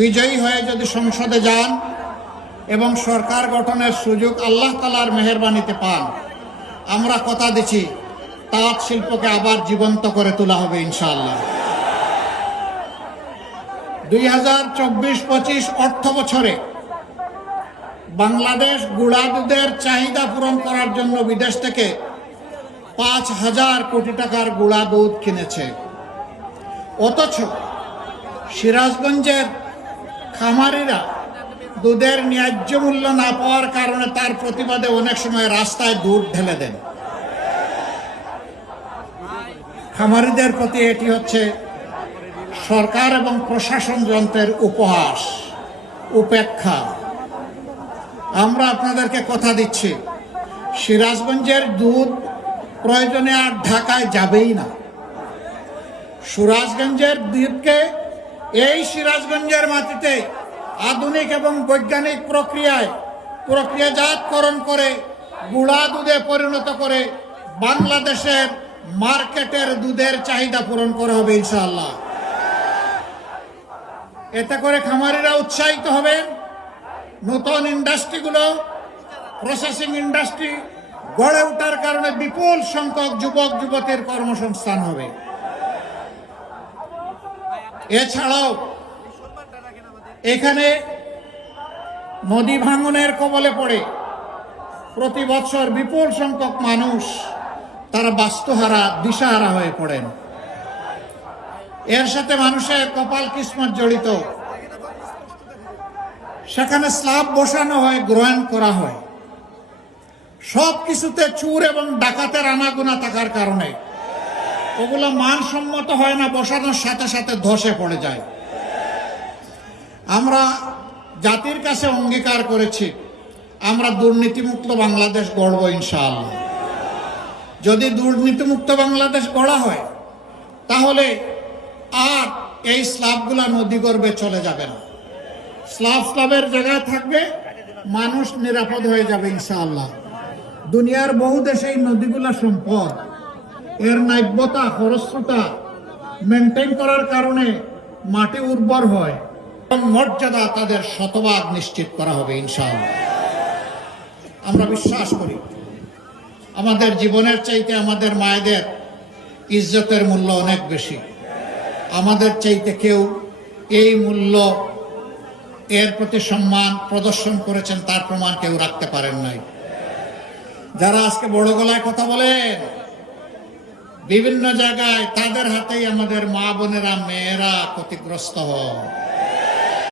বিজয়ী হয়ে যদি সংসদে যান এবং সরকার গঠনের সুযোগ আল্লাহ তাআলার মেহেরবানিতে পান, আমরা কথা দিচ্ছি তাঁত শিল্পকে আবার জীবন্ত করে তোলা হবে ইনশাআল্লাহ। 2024-25 অর্থ বছরে বাংলাদেশ গুঁড়া দুধের চাহিদা পূরণ করার জন্য বিদেশ থেকে 5,000 কোটি টাকার গুঁড়া দুধ কিনেছে। অথচ সিরাজগঞ্জের খামারিরা দুধের ন্যায্য মূল্য না পাওয়ার কারণে তার প্রতিবাদে অনেক সময় রাস্তায় দুধ ঢেলে দেন। খামারিদের প্রতি এটি হচ্ছে সরকার এবং প্রশাসন যন্ত্রের উপহাস, উপেক্ষা। আমরা আপনাদেরকে কথা দিচ্ছি, সিরাজগঞ্জের দুধ প্রয়োজনে আর ঢাকায় যাবেই না। সিরাজগঞ্জের দুধকে এই সিরাজগঞ্জের মাটিতে আধুনিক এবং বৈজ্ঞানিক প্রক্রিয়াজাতকরণ করে গুঁড়া দুধে পরিণত করে বাংলাদেশের মার্কেটের দুধের চাহিদা পূরণ করা হবে ইনশাআল্লাহ। এতে করে খামারিরা উৎসাহিত হবেন, নতুন ইন্ডাস্ট্রিগুলো, প্রসেসিং ইন্ডাস্ট্রি গড়ে ওঠার কারণে বিপুল সংখ্যক যুবক যুবতীর কর্মসংস্থান হবে। এছাড়াও এখানে নদী ভাঙনের কবলে পড়ে প্রতি বছর বিপুল সংখ্যক মানুষ তারা বাস্তুহারা, দিশাহারা হয়ে পড়েন। এর সাথে মানুষের কপাল কিসমত জড়িত। সেখানে স্ল্যাব বসানো হয়, গ্রহণ করা হয়, সব কিছুতে চুর এবং ডাকাতের আনাগোনা থাকার কারণে ওগুলো মানসম্মত হয় না, বসানোর সাথে সাথে ধসে পড়ে যায়। আমরা জাতির কাছে অঙ্গীকার করেছি, আমরা দুর্নীতিমুক্ত বাংলাদেশ গড়ব ইনশাআল্লাহ। যদি দুর্নীতিমুক্ত বাংলাদেশ গড়া হয় তাহলে আর এই স্ল্যাবগুলা নদী গর্ভে চলে যাবে না। স্ল্যাবের জায়গায় থাকবে, মানুষ নিরাপদ হয়ে যাবে ইনশাআল্লাহ। দুনিয়ার বহু দেশে এই নদীগুলা সম্পদ, এর নাব্যতা, খরস্রোতা মেনটেন করার কারণে মাটি উর্বর হয় এবং মর্যাদা তাদের শতভাগ নিশ্চিত করা হবে ইনশাআল্লাহ। আমরা বিশ্বাস করি আমাদের জীবনের চাইতে আমাদের মায়েদের ইজ্জতের মূল্য অনেক বেশি। আমাদের চাইতে কেউ এই মূল্য, এর প্রতি সম্মান প্রদর্শন করেছেন তার প্রমাণ কেউ রাখতে পারেন নাই। যারা আজকে বড় গলায় কথা বলেন বিভিন্ন জায়গায়, তাদের হাতেই আমাদের মা বোনেরা, মেয়েরা ক্ষতিগ্রস্ত হয়।